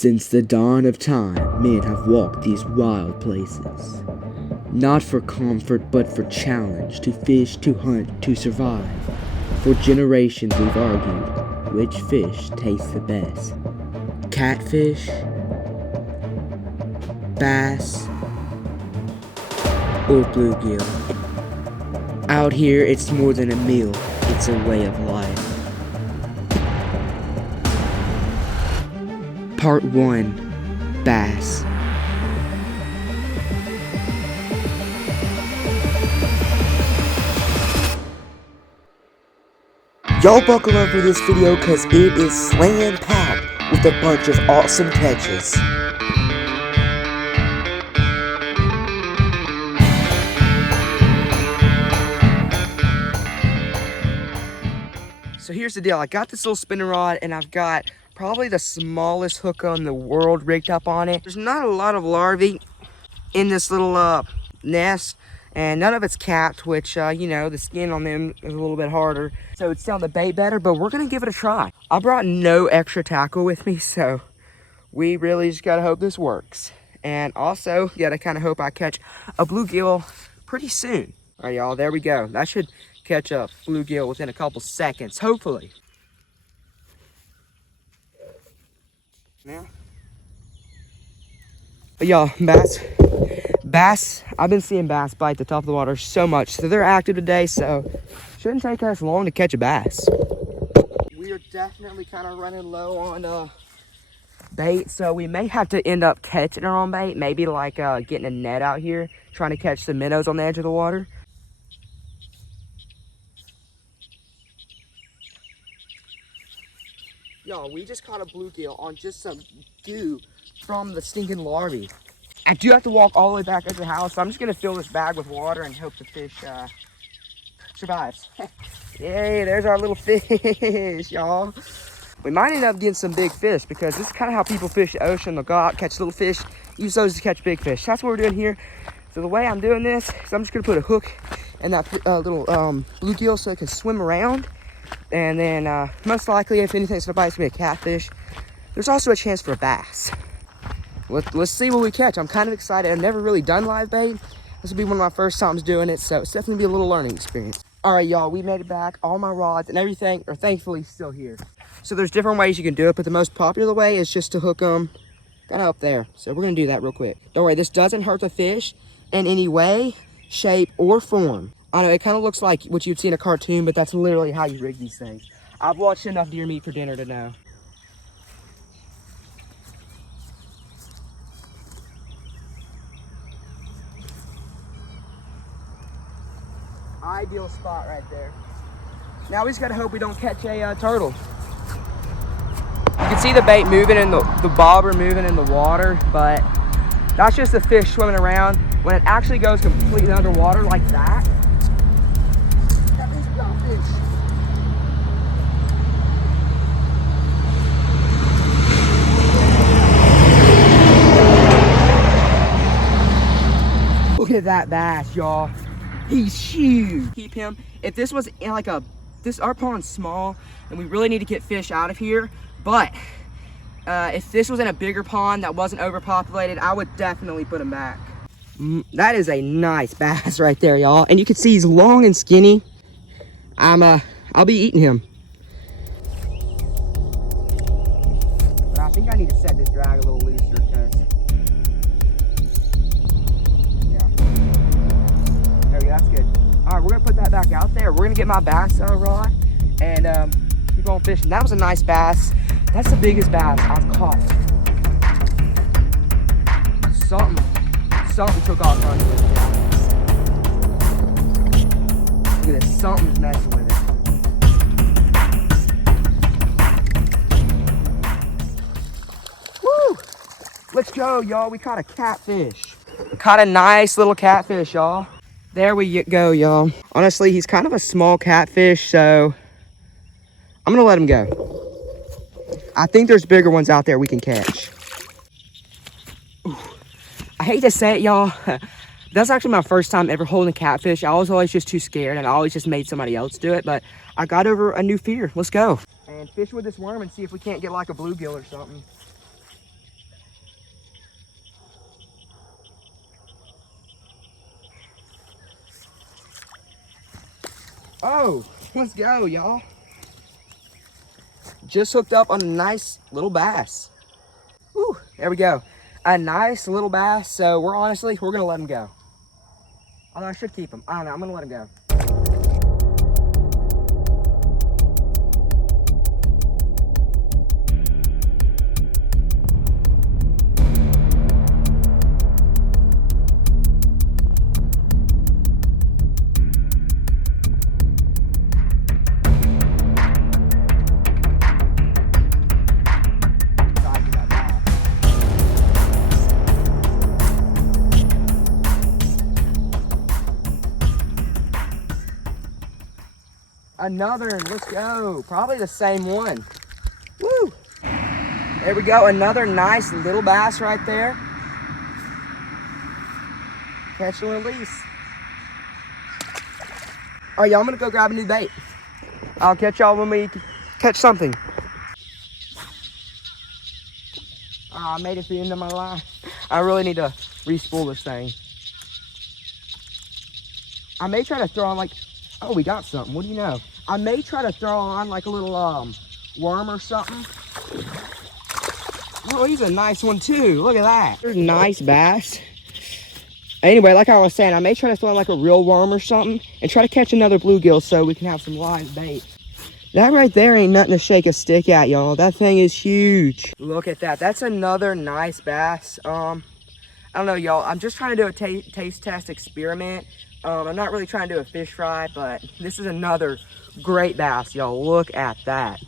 Since the dawn of time, men have walked these wild places. Not for comfort, but for challenge, to fish, to hunt, to survive. For generations we've argued which fish tastes the best. Catfish, bass, or bluegill. Out here, it's more than a meal, it's a way of life. Part 1, Bass. Y'all buckle up for this video cause it is slam-packed with a bunch of awesome catches. So here's the deal, I got this little spinning rod and I've got probably the smallest hook in the world rigged up on it. There's not a lot of larvae in this little nest, and none of it's capped, which you know, the skin on them is a little bit harder, so it's on the bait better, but we're gonna give it a try. I brought no extra tackle with me, so we really just gotta hope this works. And also gotta kind of hope I catch a bluegill pretty soon. All right, y'all, there we go. That should catch a bluegill within a couple seconds, hopefully. Now, y'all, bass, I've been seeing bass bite the top of the water so much, so they're active today, so shouldn't take us long to catch a bass. We are definitely kind of running low on bait, so we may have to end up catching our own bait, maybe like getting a net out here, trying to catch some minnows on the edge of the water. Y'all, we just caught a bluegill on just some goo from the stinking larvae. I do have to walk all the way back into the house, so I'm just gonna fill this bag with water and hope the fish survives. Yay, there's our little fish, y'all. We might end up getting some big fish because this is kind of how people fish the ocean. They'll go out, catch little fish, use those to catch big fish. That's what we're doing here. So the way I'm doing this is I'm just gonna put a hook in that little bluegill so it can swim around. And then most likely, if anything's gonna bite, it's gonna be a catfish. There's also a chance for a bass. Let's see what we catch. I'm kind of excited. I've never really done live bait. This will be one of my first times doing it, so it's definitely be a little learning experience. All right, y'all, we made it back. All my rods and everything are thankfully still here. So there's different ways you can do it, but the most popular way is just to hook them kind of up there. So we're gonna do that real quick. Don't worry, this doesn't hurt the fish in any way, shape, or form. I know it kind of looks like what you'd see in a cartoon, but that's literally how you rig these things. I've watched enough deer meat for dinner to know. Ideal spot right there. Now we just gotta hope we don't catch a turtle. You can see the bait moving in the bobber moving in the water, but that's just the fish swimming around. When it actually goes completely underwater like that, that means we got a fish. Look at that bass, y'all. He's huge. Keep him. If this was in like our pond's small and we really need to get fish out of here, but if this was in a bigger pond that wasn't overpopulated, I would definitely put him back. That is a nice bass right there, y'all. And you can see he's long and skinny. I'll be eating him. But I think I need to set this drag a little looser because, yeah. There we go, that's good. All right, we're gonna put that back out there. We're gonna get my bass rod and keep on fishing. That was a nice bass. That's the biggest bass I've caught. Something took off running with it. Look at this, something's messing with it. Woo! Let's go, y'all. We caught a catfish. Caught a nice little catfish, y'all. There we go, y'all. Honestly, he's kind of a small catfish, so I'm gonna let him go. I think there's bigger ones out there we can catch. Ooh. I hate to say it, y'all. That's actually my first time ever holding a catfish. I was always just too scared and I always just made somebody else do it, but I got over a new fear. Let's go. And fish with this worm and see if we can't get like a bluegill or something. Oh, let's go, y'all. Just hooked up on a nice little bass. Woo, there we go. A nice little bass. So we're gonna let him go. Although I should keep him. I don't know, I'm gonna let him go. Another, let's go. Probably the same one. Woo! There we go, another nice little bass right there. Catch and release. All right, y'all, I'm gonna go grab a new bait. I'll catch y'all when we catch something. Oh, I made it to the end of my line. I really need to re-spool this thing. I may try to throw on like, oh, we got something. What do you know? I may try to throw on like a little worm or something. Oh, he's a nice one too. Look at that. Nice bass. Anyway, like I was saying, I may try to throw on like a real worm or something and try to catch another bluegill so we can have some live bait. That right there ain't nothing to shake a stick at, y'all. That thing is huge. Look at that. That's another nice bass. I don't know, y'all. I'm just trying to do a taste test experiment. I'm not really trying to do a fish fry, but this is another great bass, y'all. Look at that.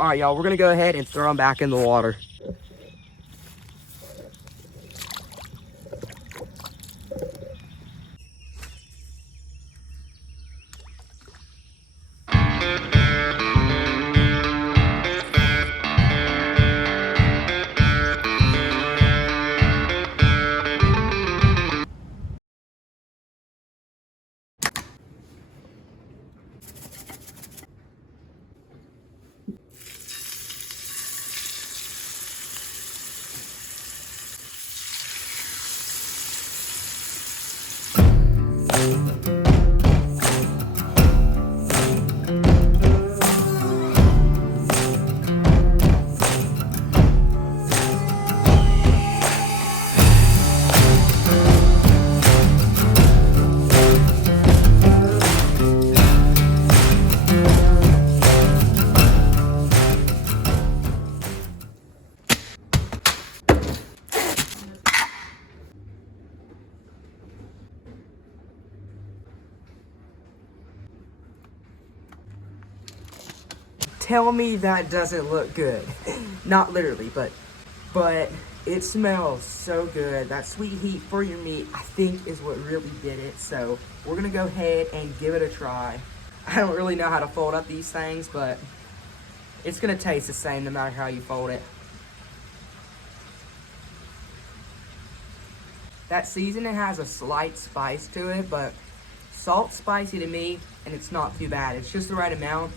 All right, y'all, we're gonna go ahead and throw them back in the water. Tell me that doesn't look good. Not literally, but it smells so good. That sweet heat for your meat, I think, is what really did it. So we're gonna go ahead and give it a try. I don't really know how to fold up these things, but it's gonna taste the same no matter how you fold it. That seasoning has a slight spice to it, but salt's spicy to me, and it's not too bad. It's just the right amount.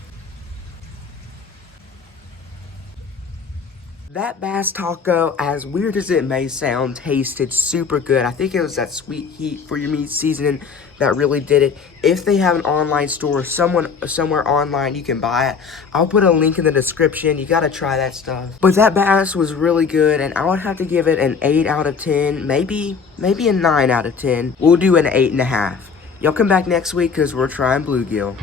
That bass taco, as weird as it may sound, tasted super good. I think it was that sweet heat for your meat seasoning that really did it. If they have an online store, somewhere online you can buy it, I'll put a link in the description. You gotta try that stuff. But that bass was really good, and I would have to give it an 8 out of 10, maybe a 9 out of 10. We'll do an 8.5. Y'all come back next week because we're trying bluegill.